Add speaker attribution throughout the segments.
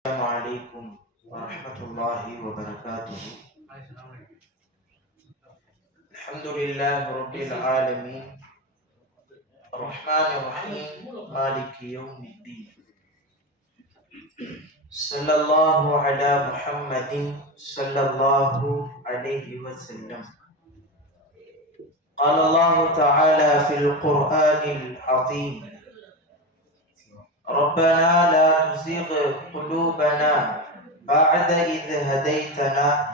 Speaker 1: السلام عليكم ورحمة الله وبركاته. الحمد لله رب العالمين. الرحمن الرحيم. مالك يوم الدين. صلى الله على محمد صلى الله عليه وسلم. قال الله تعالى في القرآن العظيم ربنا لا تزغ قلوبنا بعد إذ هديتنا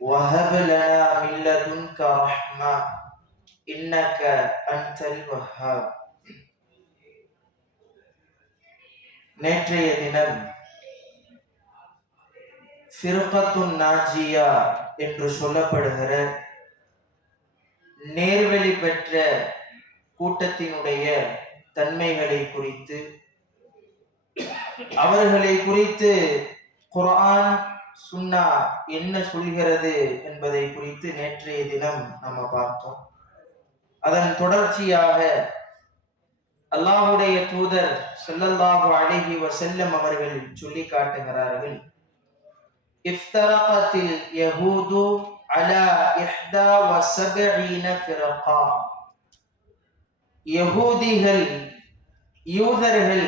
Speaker 1: وهب لنا من لدنك رحمة إنك أنت الوهاب நேற்றைய தினம் ஃபிர்கத்துன் நாஜியா என்று சொல்லப்படுகிற நேர்வழி பெற்ற கூட்டத்தினுடைய தன்மைகளை குறித்து அவர்களை குறித்து குரான் சுன்னா என்ன சொல்கிறது என்பதை குறித்து நேற்றைய தினம் நம்ம பார்த்தோம். அதன் தொடர்ச்சியாக அல்லாஹுடைய தூதர் செல்லல்லாஹு அழகி வஸல்லம் அவர்கள் சொல்லி காட்டுகிறார்கள் இஃப்தரகத்தில் யகூது على إحدى وسبعين فرقا. யகூதிகள் யூதர்கள்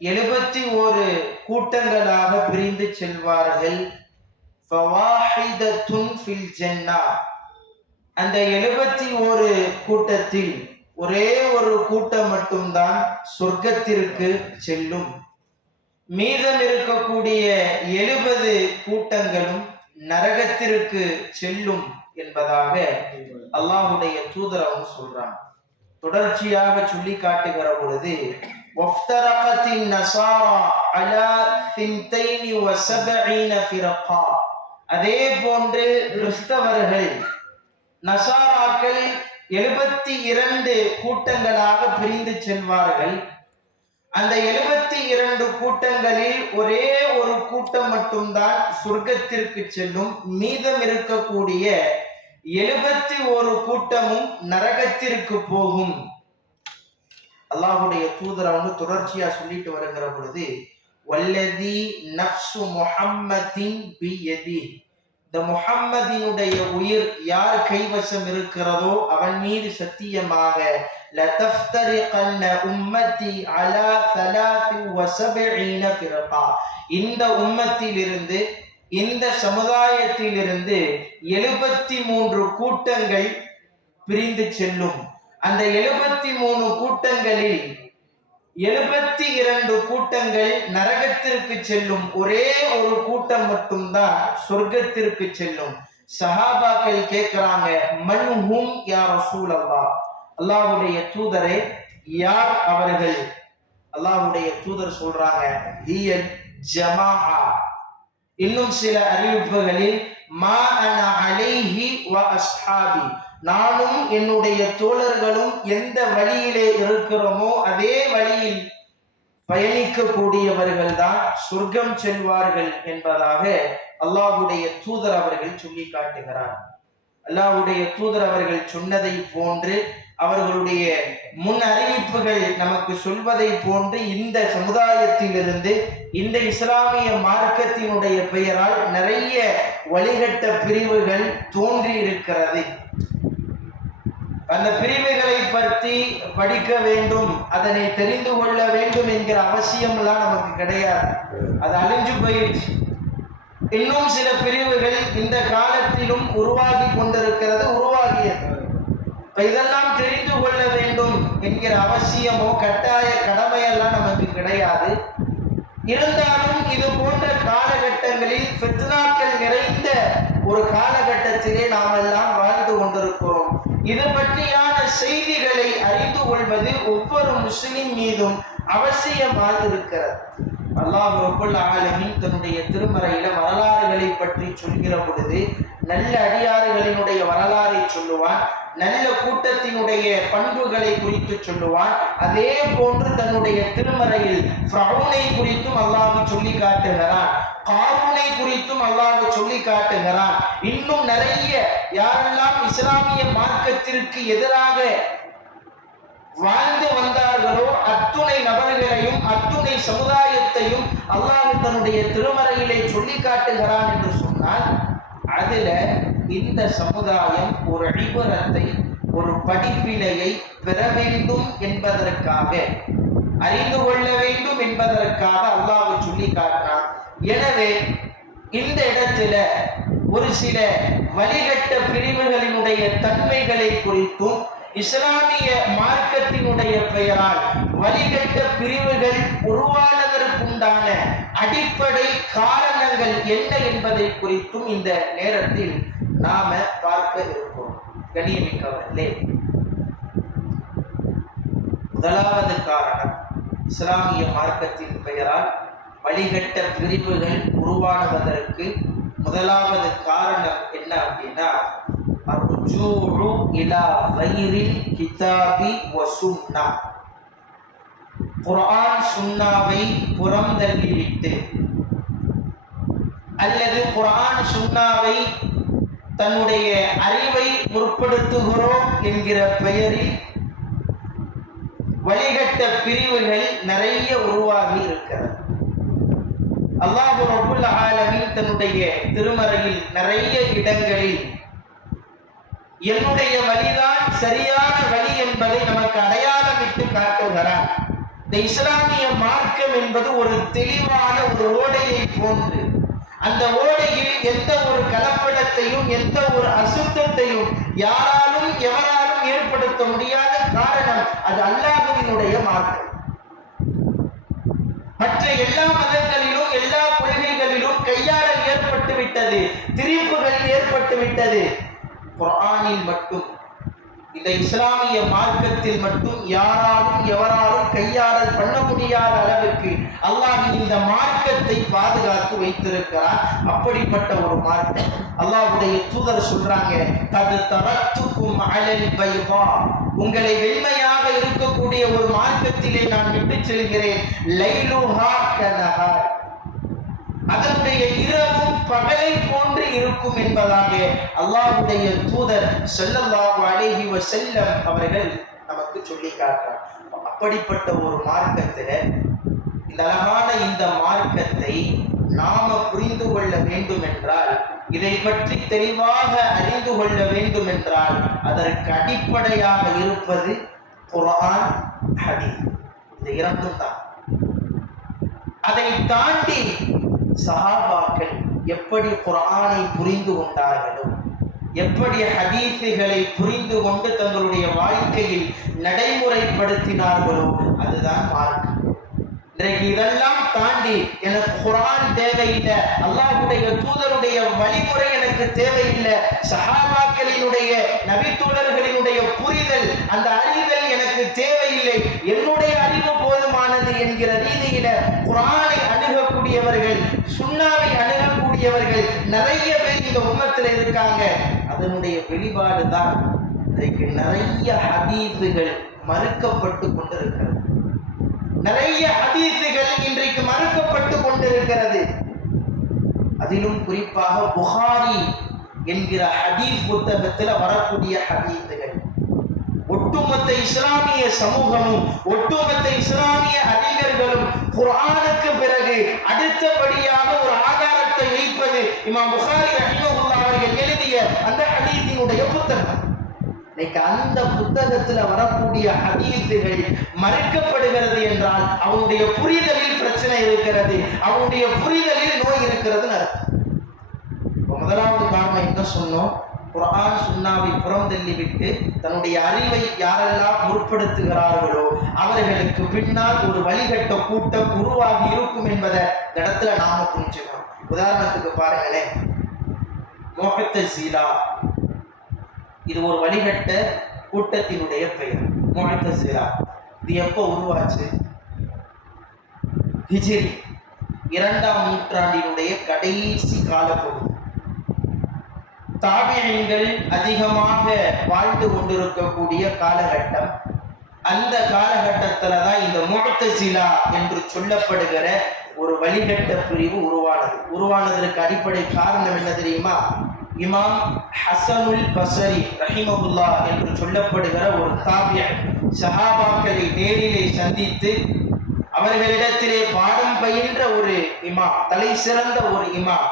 Speaker 1: எழுபத்தி ஒரு கூட்டங்களாக பிரிந்து செல்வார்கள் ஃபில் அந்த எழுபத்தி ஒரு கூட்டத்தில் ஒரே ஒரு கூட்டம் மட்டும்தான் சொர்க்கத்திற்கு செல்லும் மீதம் இருக்கக்கூடிய எழுபது கூட்டங்களும் நரகத்திற்கு செல்லும் என்பதாக அல்லாஹுடைய தூதர் சொல்றான் தொடர்ச்சியாக சொல்லி காட்டுகிற பொழுது அதே போன்று கிறிஸ்தவர்கள் நசாராக்கள் எழுபத்தி இரண்டு கூட்டங்களாக பிரிந்து செல்வார்கள். அந்த எழுபத்தி இரண்டு கூட்டங்களில் ஒரே ஒரு கூட்டம் மட்டும்தான் சொர்க்கத்திற்கு செல்லும். மீதம் இருக்கக்கூடிய எழுபத்தி ஒரு கூட்டமும் நரகத்திற்கு போகும். அல்லாஹுடைய தூதர் அவங்க தொடர்ச்சியா சொல்லிட்டு வருகிற பொழுது வல்லதி நப்சு முஹம்மதின் பியதி இந்த முஹம்மதினுடைய உயிர் யார் கைவசம் இருக்கிறதோ அவன் மீது சத்தியமாக அலா இந்த உம்மத்திலிருந்து இந்த சமுதாயத்திலிருந்து எழுபத்தி மூன்று கூட்டங்கள் பிரிந்து செல்லும். அந்த எழுபத்தி மூணு கூட்டங்களில் எழுபத்தி இரண்டு கூட்டங்கள் நரகத்திற்கு செல்லும். ஒரே ஒரு கூட்டம் மட்டும்தான் சொர்க்கத்திற்கு செல்லும். சஹாபாக்கள் கேட்கிறாங்க மன் யார் யா ரசூல் அல்லா அல்லாஹ்வுடைய தூதரே யார் அவர்கள்? அல்லாஹ்வுடைய தூதர் சொல்றாங்க ஹியல் ஜமாஆ இன்னும் சில அறிவிப்புகளில் மா அன அலைஹி வ அஸ்ஹாபி. நானும் என்னுடைய தோழர்களும் எந்த வழியிலே இருக்கிறோமோ அதே வழியில் பயணிக்கக்கூடியவர்கள் தான் சொர்க்கம் செல்வார்கள் என்பதாக அல்லாஹுடைய தூதர் அவர்கள் சொல்லி காட்டுகிறார். அல்லாஹுடைய தூதர் அவர்கள் சொன்னதை போன்று அவர்களுடைய முன் அறிவிப்புகள் நமக்கு சொல்வதை போன்று இந்த சமுதாயத்திலிருந்து இந்த இஸ்லாமிய மார்க்கத்தினுடைய பெயரால் நிறைய வழிகட்ட பிரிவுகள் தோன்றி இருக்கிறது அந்த பிரிவுகளை பற்றி படிக்க வேண்டும் அதனை தெரிந்து கொள்ள வேண்டும் என்கிற அவசியம்லாம் நமக்கு கிடையாது. அது அழிஞ்சு போயிடுச்சு இன்னும் சில பிரிவுகள் இந்த காலத்திலும் உருவாகி கொண்டிருக்கிறது உருவாகியது. இப்போ இதெல்லாம் தெரிந்து கொள்ள வேண்டும் என்கிற அவசியமோ கட்டாய கடமையெல்லாம் நமக்கு கிடையாது. இருந்தாலும் இது போன்ற காலகட்டங்களில் ஃபித்னாக்கள் நிறைந்த ஒரு காலகட்டத்திலே நாம் எல்லாம் வாழ்ந்து கொண்டிருக்கிறோம். இது பற்றியான செய்திகளை அறிந்து கொள்வது ஒவ்வொரு முஸ்லிம் மீதும் அவசியமாக இருக்கிறது. அல்லாஹ் ரபுல் ஆலமின் தன்னுடைய திருமறையில வரலாறுகளை பற்றி சொல்கிற பொழுது நல்ல அடியாறுகளினுடைய வரலாறை சொல்லுவான். நல்ல கூட்டத்தினுடைய பண்புகளை குறித்து சொல்லுவான் அதே போன்று தன்னுடைய திருமறையில் ஃப்ரௌனை குறித்தும் அல்லாஹ் சொல்லி காட்டுகிறான் காரூனை குறித்தும் அல்லாஹ் சொல்லி காட்டுகிறான் இன்னும் நிறைய யாரெல்லாம் இஸ்லாமிய மார்க்கத்திற்கு எதிராக வாழ்ந்து வந்தார்களோ அத்துணை நபர்களையும் அத்துணை சமுதாயத்தையும் அல்லாஹ் தன்னுடைய திருமறையிலே சொல்லி காட்டுகிறான் என்று சொன்னால் அதுல இந்த சமுதாயம் ஒரு அடிபரத்தை ஒரு படிப்பினையை பெற வேண்டும் என்பதற்காக அறிந்து கொள்ள வேண்டும் என்பதற்காக அல்லாஹ் சொல்லி காட்டினான். எனவே இந்த இடத்துல ஒரு சில வழிகட்ட பிரிவுகளினுடைய தன்மைகளை குறித்தும் இஸ்லாமிய மார்க்கத்தினுடைய பெயரால் வழிகட்ட பிரிவுகள் உருவானதற்குண்டான அடிப்படை காரணங்கள் என்ன என்பதை குறித்தும் இந்த நேரத்தில் நாம பார்க்க இருக்கிறோம் கண்ணியமிக்கவர்களே முதலாவது காரணம் இஸ்லாமிய மார்க்கத்தின் பெயரால் வழிகட்ட பிரிவுகள் உருவானதற்கு முதலாவது காரணம் என்ன அப்படின்னா அர்ஜூஉ இலா வயிறில் கிதாபி வ குரான் சுன்னாவை புறம் தள்ளிவிட்டு அல்லது குரான் சுன்னாவை தன்னுடைய அறிவை முற்படுத்துகிறோம் என்கிற பெயரில் வழிகட்ட பிரிவுகள் நிறைய உருவாகி இருக்கிறது. அல்லாஹு ரபுல் ஆலமின் தன்னுடைய திருமறையில் நிறைய இடங்களில் என்னுடைய வழிதான் சரியான வழி என்பதை நமக்கு அடையாளமிட்டு காட்டுகிறார். இந்த இஸ்லாமிய மார்க்கம் என்பது ஒரு தெளிவான ஒரு ஓடையை போன்று அந்த ஓடையில் எந்த ஒரு கலப்படத்தையும் எந்த ஒரு அசுத்தத்தையும் யாராலும் எவராலும் ஏற்படுத்த முடியாத காரணம் அது அல்லாஹுவினுடைய மார்க்கம். மற்ற எல்லா மதங்களிலும் எல்லா கொள்கைகளிலும் கையாடல் ஏற்பட்டு விட்டது திரிப்புகள் ஏற்பட்டு விட்டது குரானில் மட்டும் இந்த இஸ்லாமிய மார்க்கத்தில் மட்டும் யாராலும் எவராலும் கையாடல் பண்ண முடியாத அளவிற்கு அல்லாஹ் இந்த மார்க்கத்தை பாதுகாத்து வைத்திருக்கிறார் அப்படிப்பட்ட ஒரு மார்க்கம். அல்லாஹுடைய தூதர் சொல்றாங்க தது தரத்துக்கும் அலல் பைபா உங்களை வெண்மையாக இருக்கக்கூடிய ஒரு மார்க்கத்திலே நான் விட்டு செல்கிறேன். லைலுஹா கனஹார். அதனுடைய இரவும் பகலை போன்று இருக்கும் என்பதாக அல்லாஹுடைய தூதர் செல்லல்லாஹு அலைஹி செல்லம் அவர்கள் நமக்கு சொல்லி காட்டுறார். அப்படிப்பட்ட ஒரு மார்க்கத்தில் இந்த அழகான இந்த மார்க்கத்தை நாம புரிந்து கொள்ள வேண்டும் என்றால் இதை பற்றி தெளிவாக அறிந்து கொள்ள வேண்டும் என்றால் அதற்கு அடிப்படையாக இருப்பது குரான் ஹதீஸ். இந்த இரண்டும் தான். அதை தாண்டி சஹாபாக்கள் எப்படி குரானை புரிந்து கொண்டார்களோ எப்படி ஹதீஸுகளை புரிந்து கொண்டு தங்களுடைய வாழ்க்கையில் நடைமுறைப்படுத்தினார்களோ அதுதான் மார்க்கம். இன்றைக்கு இதெல்லாம் தாண்டி எனக்கு குரான் தேவையில்லை அல்லாஹுடைய தூதருடைய வழிமுறை எனக்கு தேவையில்லை சஹாபாக்களினுடைய நபித்தூதர்களினுடைய புரிதல் அந்த அறிதல் எனக்கு தேவையில்லை என்னுடைய அறிவு போதுமானது என்கிற ரீதியில குரானை நிறைய பேர் இந்த உம்மத்தில் இருக்காங்க. அதனுடைய வெளிப்பாடு தான் இன்றைக்கு நிறைய ஹதீஸுகள் மறுக்கப்பட்டு கொண்டிருக்கிறது. நிறைய ஹதீஸுகள் இன்றைக்கு மறுக்கப்பட்டு கொண்டிருக்கிறது. அதிலும் குறிப்பாக புகாரி என்கிற ஹதீஸ் புத்தகத்தில் வரக்கூடிய ஹதீஸுகள். ஒட்டுமொத்த இஸ்லாமிய சமூகமும் ஒட்டுமொத்த இஸ்லாமிய அறிஞர்களும் குரானுக்கு பிறகு அடுத்தபடியாக ஒரு ஆதார இமாம் புகாரி ரஹிமஹுல்லா அவர்கள் எழுதிய அந்த ஹதீஸினுடைய புத்தகம். இன்னைக்கு அந்த புத்தகத்துல வரக்கூடிய ஹதீஸுகள் மறுக்கப்படுகிறது என்றால் அவனுடைய புரிதலில் பிரச்சனை இருக்கிறது அவனுடைய புரிதலில் நோய் இருக்கிறதுன்னு அர்த்தம். முதலாவது காரணம் என்ன சொன்னோம்? குரான் சுண்ணாவை புறம் தள்ளிவிட்டு தன்னுடைய அறிவை யாரெல்லாம் முற்படுத்துகிறார்களோ அவர்களுக்கு பின்னால் ஒரு வழிகட்ட கூட்டம் உருவாகி இருக்கும் என்பதை இடத்துல நாம புரிஞ்சுக்கணும். உதாரணத்துக்கு பாருங்களேன். மோகத்த சீலா. இது ஒரு வழிகட்ட கூட்டத்தினுடைய பெயர். முஅத்தசிலா இது எப்போ உருவாச்சு? ஹிஜிரி. இரண்டாம் நூற்றாண்டினுடைய கடைசி காலப்பகுதி. தாபியங்கள் அதிகமாக வாழ்ந்து கொண்டிருக்கக்கூடிய காலகட்டம். அந்த காலகட்டத்தில் தான் இந்த முஅத்தசிலா என்று சொல்லப்படுகிற ஒரு வழிகட்ட பிரிவு உருவானது. உருவானதற்கு அடிப்படை காரணம் என்ன தெரியுமா? இமாம் ஹசனுல் பசரி ரஹிமபுல்லா என்று சொல்லப்படுகிற ஒரு தாபிய சஹாபாக்களை நேரிலே சந்தித்து அவர்களிடத்திலே பாடம் பயின்ற ஒரு இமாம் தலை சிறந்த ஒரு இமாம்.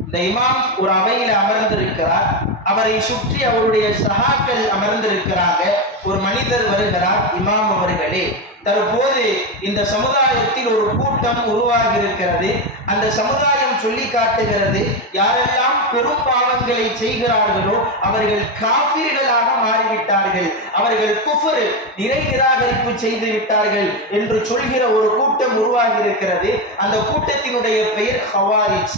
Speaker 1: இந்த இமாம் ஒரு அவையில் அமர்ந்திருக்கிறார். அவரை சுற்றி அவருடைய சகாக்கள் அமர்ந்திருக்கிறாங்க. ஒரு மனிதர் வருகிறார் இமாம் அவர்களே. தற்போது இந்த சமுதாயத்தில் ஒரு கூட்டம் உருவாகி இருக்கிறது அந்த சமுதாயம் சொல்லி காட்டுகிறது யாரெல்லாம் பெரும் பாவங்களை செய்கிறார்களோ அவர்கள் காபிர்களாக மாறிவிட்டார்கள். அவர்கள் குஃபரு நிறை நிராகரிப்பு செய்து விட்டார்கள் என்று சொல்கிற ஒரு கூட்டம் உருவாகி இருக்கிறது அந்த கூட்டத்தினுடைய பெயர் ஹவாரிஜ்.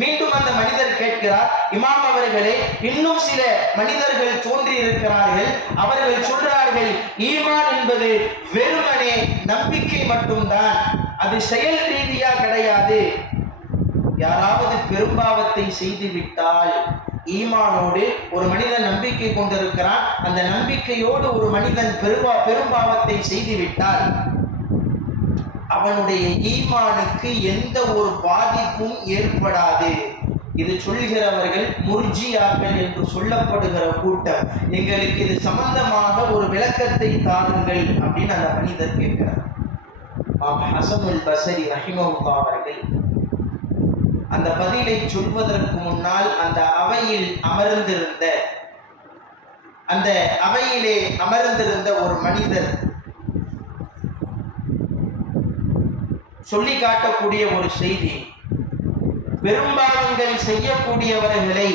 Speaker 1: மீண்டும் அந்த மனிதர் கேட்கிறார் இமாம் அவர்களே இன்னும் சில மனிதர்கள் தோன்றி இருக்கிறார்கள் அவர்கள் சொல்றார்கள் ஈமான் என்பது வெறுமனே நம்பிக்கை மட்டும்தான். அது செயல் ரீதியா கிடையாது. யாராவது பெரும்பாவத்தை செய்து விட்டால் ஈமானோடு ஒரு மனிதன் நம்பிக்கை கொண்டிருக்கிறான். அந்த நம்பிக்கையோடு ஒரு மனிதன் பெரும்பா பெரும்பாவத்தை செய்து விட்டால் அவனுடைய ஈமானுக்கு எந்த ஒரு பாதிப்பும் ஏற்படாது. இது சொல்கிறவர்கள் முர்ஜியாக்கள் என்று சொல்லப்படுகிற கூட்டம். எங்களுக்கு இது சம்பந்தமாக ஒரு விளக்கத்தை தாருங்கள் அப்படின்னு அந்த மனிதர் கேட்கிறார். ஹசமுல் பசரி ரஹிமவுல்லா அவர்கள் அந்த பதிலை சொல்வதற்கு முன்னால் அந்த அவையில் அமர்ந்திருந்த அந்த அவையிலே அமர்ந்திருந்த ஒரு மனிதர் சொல்லி காட்டக்கூடிய ஒரு செய்தி. பெரும்பாலங்கள் செய்யக்கூடியவர்களை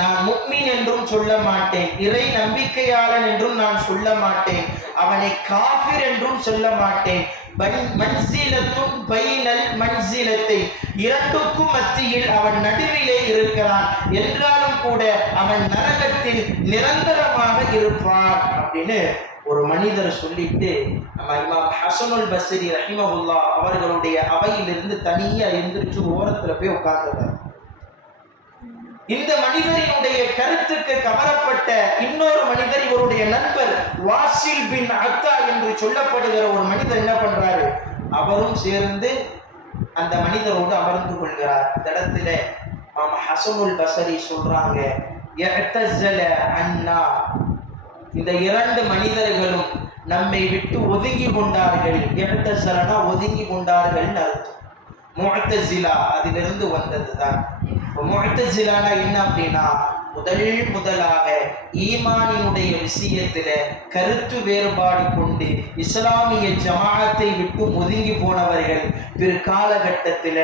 Speaker 1: நான் முக்மீன் என்றும் சொல்ல மாட்டேன். இறை நம்பிக்கையாளன் என்றும் நான் சொல்ல மாட்டேன். அவனை காபிர் என்றும் சொல்ல மாட்டேன். மன்சிலத்தும் பைனல் மன்சிலத்தை இரண்டுக்கும் மத்தியில் அவன் நடுவிலே இருக்கிறான். என்றாலும் கூட அவன் நரகத்தில் நிரந்தரமாக இருப்பான் அப்படின்னு ஒரு மனிதர் சொல்லிட்டு நம்ம இமாம் ஹசனுல் பசரி ரஹிமகுல்லா அவர்களுடைய அவையிலிருந்து தனியாக எந்திரிச்சு ஓரத்தில் போய் உட்கார்ந்துட்டார். இந்த மனிதரினுடைய கருத்துக்கு கவரப்பட்ட இன்னொரு மனிதர் இவருடைய நண்பர் வாசில் பின் அத்தா என்று சொல்லப்படுகிற ஒரு மனிதர் என்ன பண்றாரு? அவரும் சேர்ந்து அந்த மனிதரோடு அமர்ந்து கொள்கிறார். இந்த இடத்துல மாம ஹசனுல் பசரி சொல்றாங்க அண்ணா இந்த இரண்டு மனிதர்களும் நம்மை விட்டு ஒதுங்கி கொண்டார்கள். இஅ்தஸலனா ஒதுங்கி கொண்டார்கள்னு அர்த்தம். முஅ்தஸிலா அதிலிருந்து வந்ததுதான். இப்போ என்ன அப்படின்னா முதல் முதலாக ஈமானியுடைய விஷயத்துல கருத்து வேறுபாடு கொண்டு இஸ்லாமிய ஜமாஅத்தை விட்டு ஒதுங்கி போனவர்கள் பிற்காலகட்டத்தில்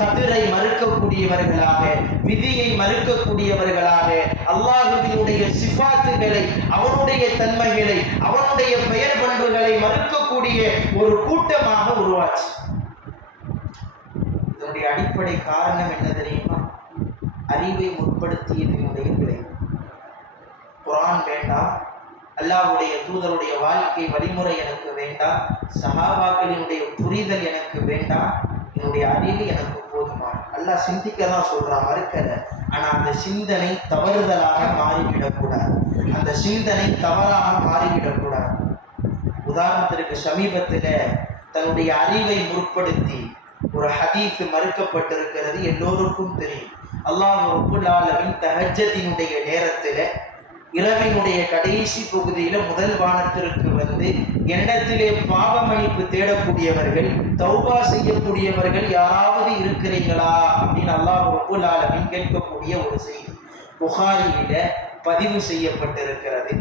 Speaker 1: கதிரை மறுக்கக்கூடியவர்களாக விதியை மறுக்கக்கூடியவர்களாக அல்லாஹுவினுடைய சிஃபாத்துகளை அவனுடைய தன்மைகளை அவனுடைய பெயர் பண்புகளை மறுக்கக்கூடிய ஒரு கூட்டமாக உருவாச்சு. இதனுடைய அடிப்படை காரணம் என்ன தெரியுமா? அறிவை முற்படுத்திய விளைவு குரான் வேண்டாம் அல்லாஹ்வுடைய தூதருடைய வாழ்க்கை வழிமுறை எனக்கு வேண்டாம் சகாபாக்களினுடைய புரிதல் எனக்கு வேண்டாம் என்னுடைய அறிவு எனக்கு போதுமா? அல்லாஹ் சிந்திக்க தான் சொல்கிறான் மறுக்கல. ஆனால் அந்த சிந்தனை தவறுதலாக மாறிவிடக்கூடாது. அந்த சிந்தனை தவறாக மாறிவிடக்கூடாது. உதாரணத்திற்கு சமீபத்தில் தன்னுடைய அறிவை முற்படுத்தி ஒரு ஹதீஃப் மறுக்கப்பட்டிருக்கிறது எல்லோருக்கும் தெரியும். அல்லாஹ் ரப்புல் தஹஜத்தினுடைய நேரத்தில் இரவினுடைய கடைசி பகுதியில முதல் வானத்திற்கு வந்து என்னிடத்திலே பாவ மன்னிப்பு தேடக்கூடியவர்கள் தௌபா செய்யக்கூடியவர்கள் யாராவது இருக்கிறீங்களா அப்படின்னு அல்லாஹ் ரப்புல் கேட்கக்கூடிய ஒரு செய்தி. புகாரியில பதிவு செய்யப்பட்டிருக்கிறது.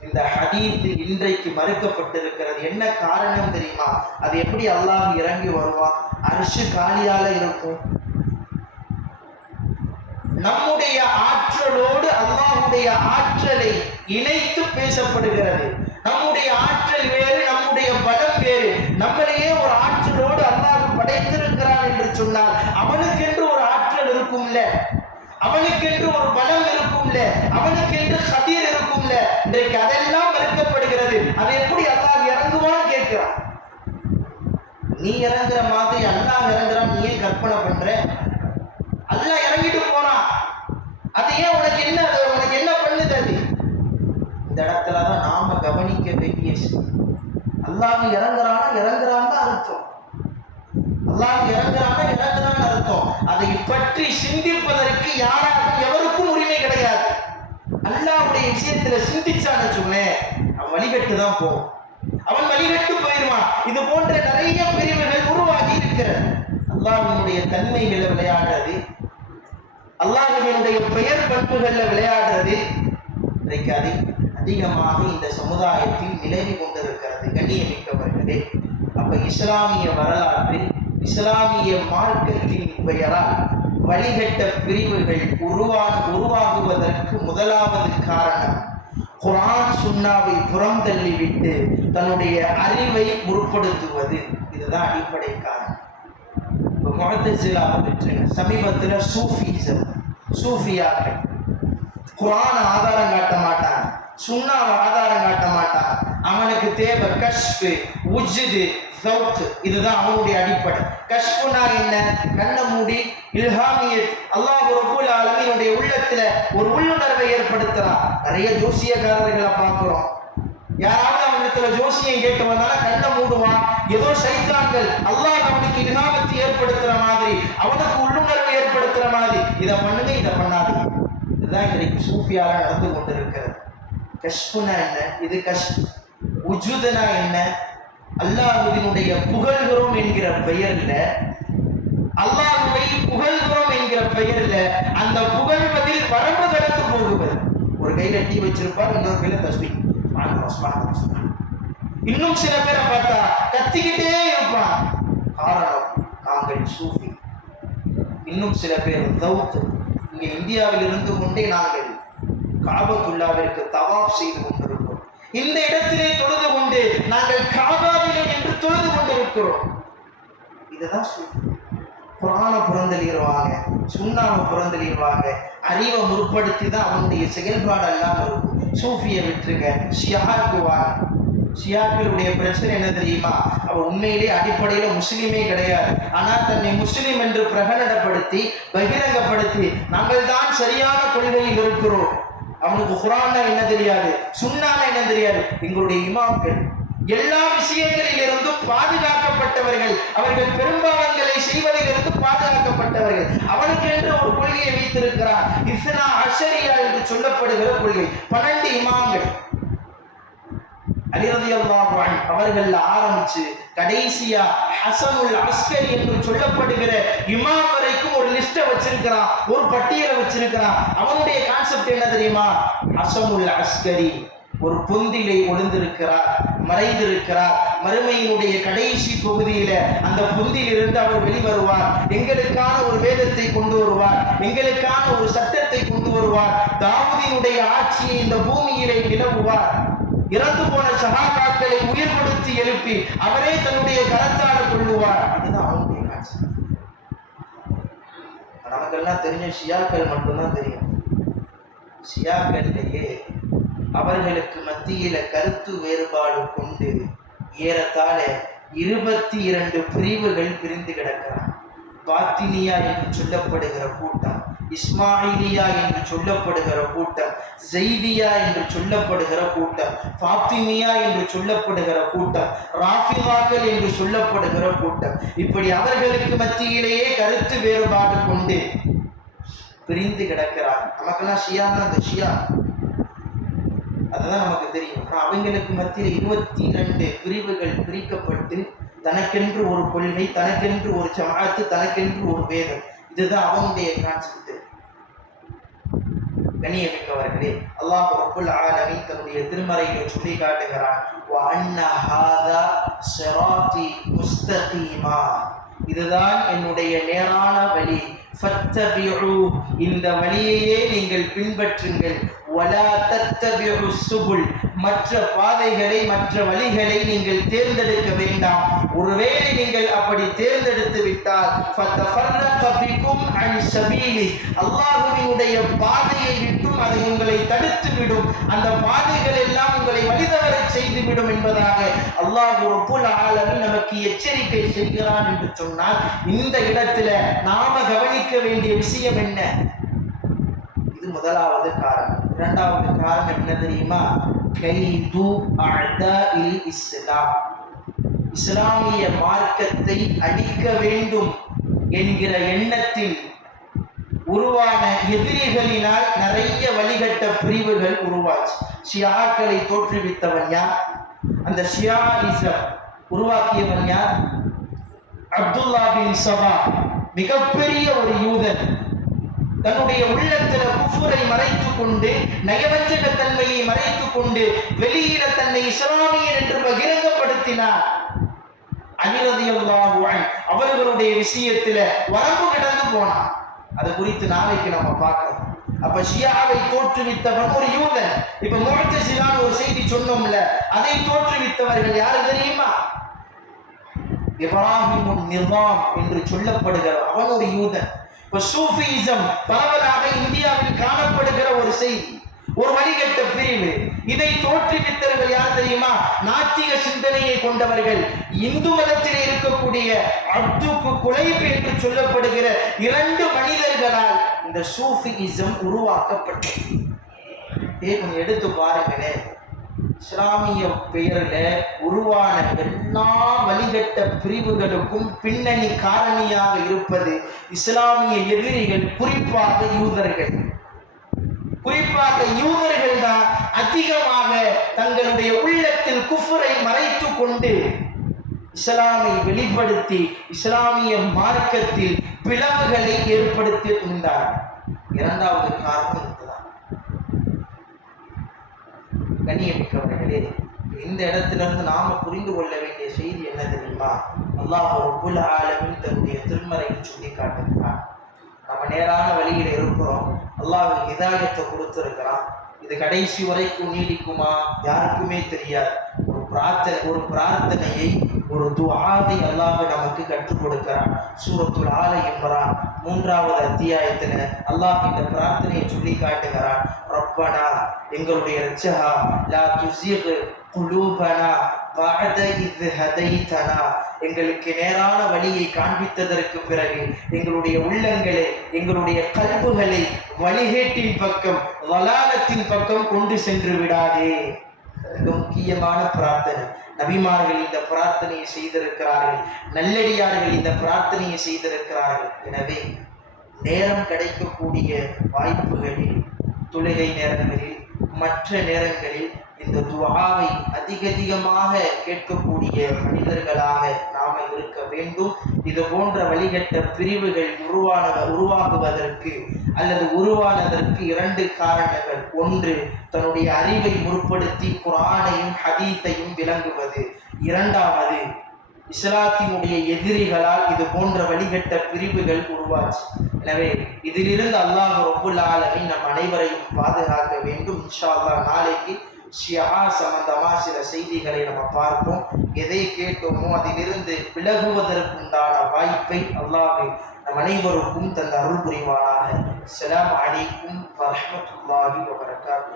Speaker 1: இந்த ஹதீத் இன்றைக்கு மறுக்கப்பட்டிருக்கிறது. என்ன காரணம் தெரியுமா? அது எப்படி அல்லாஹ் இறங்கி வருவான்? அரிசு காலியால இருக்கும். நம்முடைய ஆற்றலோடு அல்லாஹுடைய ஆற்றலை இணைத்து பேசப்படுகிறது. நம்முடைய ஆற்றல் வேறு நம்முடைய பலம் வேறு. நம்மளையே ஒரு ஆற்றலோடு அல்லாஹ் படைத்திருக்கிறான் என்று சொன்னால் அவனுக்கென்று ஒரு ஆற்றல் இருக்கும்ல? அவனுக்கென்று ஒரு பலம் இருக்கும்ல? அவனுக்கென்று சதீர் இருக்கும்ல? இன்றைக்கு அதெல்லாம் மறுக்கப்படுகிறது அது எப்படி அல்லாஹ் இறங்குவான்னு கேட்கிறான். நீ இறங்குற மாதிரி அல்லாஹ் இறங்குறான் நீ கற்பனை பண்ற. அல்லாஹ் இறங்கிட்டு போறான். அது ஏன் உனக்கு என்ன அது? உனக்கு என்ன பண்ணுது அது? இந்த இடத்துல தான் நாம கவனிக்க வேண்டிய செய்தி அல்லாஹ் இறங்குறானா இறங்குறான்னு தான் அர்த்தம். அல்லாஹ் இறங்குறானா இறங்குறான்னு அர்த்தம். அதை பற்றி சிந்திப்பதற்கு யாராலும் எவருக்கும் உரிமை கிடையாது. அல்லாவுடைய விஷயத்துல சிந்திச்சான்னு சொன்னேன். அவன் வழிகட்டு தான் போகும் அவன் வழிகட்டு போயிடுவான் இது போன்ற நிறைய பிரிவுகள் உருவாகி இருக்கிறது. அல்லாஹ்வினுடைய தன்மைகளை விளையாடுறது அல்லாஹ்வினுடைய பெயர் பண்புகளில் விளையாடுறது இன்றைக்கு அதி அதிகமாக இந்த சமுதாயத்தில் நிலவி கொண்டிருக்கிறது கண்ணியமிக்கவர்களே. அப்ப இஸ்லாமிய வரலாற்றில் இஸ்லாமிய மார்க்கத்தின் பெயரால் வழிகட்ட பிரிவுகள் உருவாக உருவாகுவதற்கு முதலாவது காரணம் குரான் சுண்ணாவை புறம் தள்ளிவிட்டு தன்னுடைய அறிவை முற்படுத்துவது. இதுதான் அடிப்படை காரணம். முகத்தசிலா முகத்தசிலாவை சமீபத்தில் சூஃபிசம் சூஃபியாக்கள். குரான் ஆதாரம் காட்ட மாட்டான் சுண்ணாவை ஆதாரம் காட்ட மாட்டான் அவனுக்கு தேவை கஷ்பு உஜ்து சவுத் இதுதான் அவனுடைய அடிப்படை. கஷ்புனா என்ன? கண்ணை மூடி இல்ஹாமியத். அல்லாஹ் ரபுல் ஆலமீனுடைய உள்ளத்துல ஒரு உள்ளுணர்வை ஏற்படுத்துறான். நிறைய ஜோசியக்காரர்களை பார்க்குறோம். யாராவது அவனிடத்துல ஜோசியம் கேட்டு வந்தானா கண்ணை மூடுவான். ஏதோ சைத்தான்கள் அல்லாஹ் அவனுக்கு இனாமத்தை ஏற்படுத்துற மாதிரி அவனுக்கு உள்ளுணர்வு ஏற்படுத்துற மாதிரி. இதை பண்ணுங்க இதை பண்ணாதீங்க. இதுதான் இன்றைக்கு சூஃபியாக நடந்து கொண்டிருக்கிறது. கஷ்புனா என்ன? இது கஷ் உஜுதனா என்ன? அல்லாஹுவினுடைய புகழ்கிறோம் என்கிற பெயர்ல அல்லாஹுவை புகழ்கிறோம் என்கிற பெயர்ல அந்த புகழ்வதில் வரம்பு கடந்து போகுவது ஒரு கையில டீ வச்சிருப்பார் இன்னொரு கையில தஸ்மி மாணவ சுப்ஹானல்லாஹ், இன்னும் சில பேரை பார்த்தா கத்திக்கிட்டே இருப்பான். காரணம் நாங்கள் சூஃபி. இன்னும் சில பேர் தௌத்து இங்கே இந்தியாவில் இருந்து கொண்டே நாங்கள் காபத்துல்லாவிற்கு தவாப் செய்து கொண்டிருக்கிறோம். இந்த இடத்திலே தொழுது கொண்டு நாங்கள் காபாவிலே என்று தொழுது கொண்டிருக்கிறோம். இதுதான் சூஃபி. குரானை புறந்தளிடுவாங்க சுண்ணாவை புறந்தளிடுவாங்க அறிவை முற்படுத்தி தான் அவனுடைய செயல்பாடு எல்லாம் இருக்கும். சூஃபியை விட்டுருங்க ஷியாக்குவாங்க ஷியாக்களுடைய பிரச்சனை என்ன தெரியுமா? அவன் உண்மையிலே அடிப்படையில முஸ்லீமே கிடையாது. ஆனா தன்னை முஸ்லீம் என்று பிரகடனப்படுத்தி பகிரங்கப்படுத்தி நாங்கள் தான் சரியான கொள்கையில் இருக்கிறோம். அவனுக்கு குரான்னா என்ன தெரியாது? சுண்ணானா என்ன தெரியாது? எங்களுடைய இமாம்கள். எல்லா விஷயங்களிலிருந்தும் பாதுகாக்கப்பட்டவர்கள். அவர்கள் பெரும்பாவங்களை செய்வதிலிருந்து பாதுகாக்கப்பட்டவர்கள். அவனுக்கு என்று ஒரு கொள்கையை வைத்திருக்கிறார். இஸ்னா அஷரியா என்று சொல்லப்படுகிற கொள்கை. பன்னெண்டு இமாம்கள். அலிரதியல்லாஹு அவர்கள் ஆரம்பிச்சு கடைசியா ஹசனுல் அஸ்கரி என்று சொல்லப்படுகிற இமாம் வரைக்கும் ஒரு லிஸ்ட்டை வச்சிருக்கிறான் ஒரு பட்டியலை வச்சிருக்கிறான். அவனுடைய கான்செப்ட் என்ன தெரியுமா? ஹசனுல் அஸ்கரி ஒரு பொந்திலை ஒளிந்திருக்கிறார் மறைந்திருக்கிறார். மறுமையினுடைய கடைசி பகுதியில அந்த பொந்திலிருந்து அவர் வெளிவருவார். எங்களுக்கான ஒரு வேதத்தை கொண்டு வருவார் எங்களுக்கான ஒரு சட்டத்தை கொண்டு வருவார். தாமதியுடைய ஆட்சியை இந்த பூமியிலே நிலவுவார். இறந்து போன சகாபாக்களை உயிர் கொடுத்து எழுப்பி அவரே தன்னுடைய கரத்தால் கொள்ளுவார் அதுதான் அவனுடைய காட்சி. நமக்கெல்லாம் தெரிஞ்ச ஷியாக்கள் மட்டும்தான் தெரியும். ஷியாக்கள்லேயே அவர்களுக்கு மத்தியில கருத்து வேறுபாடு கொண்டு ஏறத்தாழ இருபத்தி இரண்டு பிரிவுகள் பிரிந்து கிடக்கிறான். பாத்தினியா என்று சொல்லப்படுகிற கூட்டம். இஸ்மாயிலியா என்று சொல்லப்படுகிற கூட்டம் ஜெய்தியா என்று சொல்லப்படுகிற கூட்டம் ஃபாத்திமியா என்று சொல்லப்படுகிற கூட்டம் ராஃபிமாக்கள் என்று சொல்லப்படுகிற கூட்டம். இப்படி அவர்களுக்கு மத்தியிலேயே கருத்து வேறுபாடு கொண்டு பிரிந்து கிடக்கிறார் நமக்கெல்லாம் ஷியான்னா அந்த ஷியா. அதுதான் நமக்கு தெரியும். ஆனால் அவங்களுக்கு மத்தியில் இருபத்தி இரண்டு பிரிவுகள் பிரிக்கப்பட்டு தனக்கென்று ஒரு கொள்கை தனக்கென்று ஒரு ஜமாத்து தனக்கென்று ஒரு வேதம். இதுதான் அவனுடைய கான்செப்ட் கண்ணியமிக்கவர்களே அல்லாஹ் ரப்புல் ஆலமி தன்னுடைய திருமறையிலே சொல்லி காட்டுகிறான். இதுதான் என்னுடைய நேரான வழி. இந்த வழியையே நீங்கள் பின்பற்றுங்கள். மற்ற பாதைகளை மற்ற வழிகளை நீங்கள் தேர்ந்தெடுக்க வேண்டாம். ஒருவேளை நீங்கள் அப்படி தேர்ந்தெடுத்து விட்டால் அல்லாஹுவினுடைய சபீலி பாதையை விட்டும் அதை உங்களை தடுத்து விடும் அந்த பாதைகள் எல்லாம் உங்களை வழிதவரச் செய்து விடும் என்பதாக அல்லாஹு ரப்புல் ஆலமீன் நமக்கு எச்சரிக்கை செய்கிறான் என்று சொன்னால் இந்த இடத்துல நாம கவனிக்க வேண்டிய விஷயம் என்ன? இது முதலாவது காரணம். இரண்டாவது காரணம் என்ன தெரியுமா? கைது அஅதாஇல் இஸ்லாம். இஸ்லாமிய மார்க்கத்தை அழிக்க வேண்டும் என்கிற எண்ணத்தில் உருவான எதிரிகளினால் நிறைய வழிகட்ட பிரிவுகள் உருவாச்சு. ஷியாக்களை தோற்றுவித்தவன் யார்? அந்த ஷியாயிசம் உருவாக்கியவன் யார்? அப்துல்லா பின் சபா மிகப்பெரிய ஒரு யூதன். தன்னுடைய உள்ளத்துல குஃபுரை மறைத்து கொண்டு நயவஞ்சக தன்மையை மறைத்து கொண்டு வெளியில தன்னை இஸ்லாமியன் என்று பகிரங்கப்படுத்தினார். அனிரதியல்லாஹு அவர்களுடைய விஷயத்துல வரம்பு கடந்து போனான் அது குறித்து நாளைக்கு நம்ம பார்க்கணும் அப்ப ஷியாவை தோற்றுவித்தவன் ஒரு யூதன். இப்ப முழத்தசிலான ஒரு செய்தி சொன்னோம்ல அதை தோற்றுவித்தவர்கள் யாரு தெரியுமா? இப்ராஹிமுன் நிர்வாம் என்று சொல்லப்படுகிற அவன் ஒரு யூதன். இப்ப சூஃபிசம் பரவலாக இந்தியாவில் காணப்படுகிற ஒரு செய்தி. ஒரு வழிகட்ட பிரிவு. இதை தோற்றுவித்தவர்கள் யார் தெரியுமா? நாத்திக சிந்தனையை கொண்டவர்கள். இந்து மதத்தில் இருக்கக்கூடிய அப்துக்கு குலைப்பு என்று சொல்லப்படுகிற இரண்டு மனிதர்களால் இந்த சூஃபியிசம் உருவாக்கப்பட்டது. கொஞ்சம் எடுத்து பாருங்களேன். இஸ்லாமிய பெயரில் உருவான எல்லா வழிகட்ட பிரிவுகளுக்கும் பின்னணி காரணியாக இருப்பது இஸ்லாமிய எதிரிகள் குறிப்பாக யூதர்கள். குறிப்பாக யூதர்கள் தான் அதிகமாக தங்களுடைய உள்ளத்தில் குஃபரை மறைத்து கொண்டு இஸ்லாமை வெளிப்படுத்தி இஸ்லாமிய மார்க்கத்தில் பிளவுகளை ஏற்படுத்தி கொண்டார் இரண்டாவது காரணம் இதுதான். கண்ணியமிக்கவர்களே இந்த இடத்துல இருந்து நாம புரிந்து கொள்ள வேண்டிய செய்தி என்ன தெரியுமா? அல்லாஹ் ஒவ்வொரு ஆலமீன் தன்னுடைய திருமறையில் சுட்டி காட்டுகிறான். நம்ம நேரான வழியில் இருக்கிறோம். அல்லாஹ் இதாயத்தை கொடுத்துருக்கிறான். இது கடைசி வரைக்கும் நீடிக்குமா? யாருக்குமே தெரியாது. ஒரு பிரார்த்தனை ஒரு பிரார்த்தனையை ஒரு துவாவை அல்லாஹ் நமக்கு கற்றுக் கொடுக்கிறான். சூரத்துல் ஆலை இம்ரான் மூன்றாவது அத்தியாயத்தில் அல்லாஹ் இந்த பிரார்த்தனையை சொல்லி காட்டுகிறான். ரப்பனா எங்களுடைய ரச்சகா லா துஸிக் குலூபனா பஅத இத் ஹதைதனா எங்களுக்கு நேரான வழியை காண்பித்ததற்கு பிறகு எங்களுடைய உள்ளங்களை எங்களுடைய கல்புகளை வழிகேட்டின் பக்கம் வலாலத்தின் பக்கம் கொண்டு சென்று விடாதே. மிக முக்கியமான பிரார்த்தனை. நபிமார்கள் இந்த பிரார்த்தனையை செய்திருக்கிறார்கள். நல்லடியார்கள் இந்த பிரார்த்தனையை செய்திருக்கிறார்கள். எனவே நேரம் கிடைக்கக்கூடிய வாய்ப்புகளில் தொழுகை நேரங்களில் மற்ற நேரங்களில் இந்த துவாவை அதிக அதிகமாக கேட்கக்கூடிய மனிதர்களாக நாம் இருக்க வேண்டும். இது போன்ற வழிகட்ட பிரிவுகள் உருவான உருவாகுவதற்கு அல்லது உருவானதற்கு இரண்டு காரணங்கள். ஒன்று தன்னுடைய அறிவை முற்படுத்தி குரானையும் ஹதீஸையும் விளங்குவது. இரண்டாவது இஸ்லாத்தினுடைய எதிரிகளால் இது போன்ற வழிகட்ட பிரிவுகள் உருவாச்சு. எனவே இதிலிருந்து அல்லாஹ் ரப்புல் நம் அனைவரையும் பாதுகாக்க வேண்டும். இன்ஷா அல்லாஹ் நாளைக்கு ஷியா சம்பந்தமாக சில செய்திகளை நம்ம பார்ப்போம். எதை கேட்டோமோ அதிலிருந்து விலகுவதற்குண்டான வாய்ப்பை அல்லாஹ் நம் அனைவருக்கும் தந்த அருள் புரிவானாக. அஸ்ஸலாமு அலைக்கும் வரஹ்மத்துல்லாஹி வபரகாத்துஹு.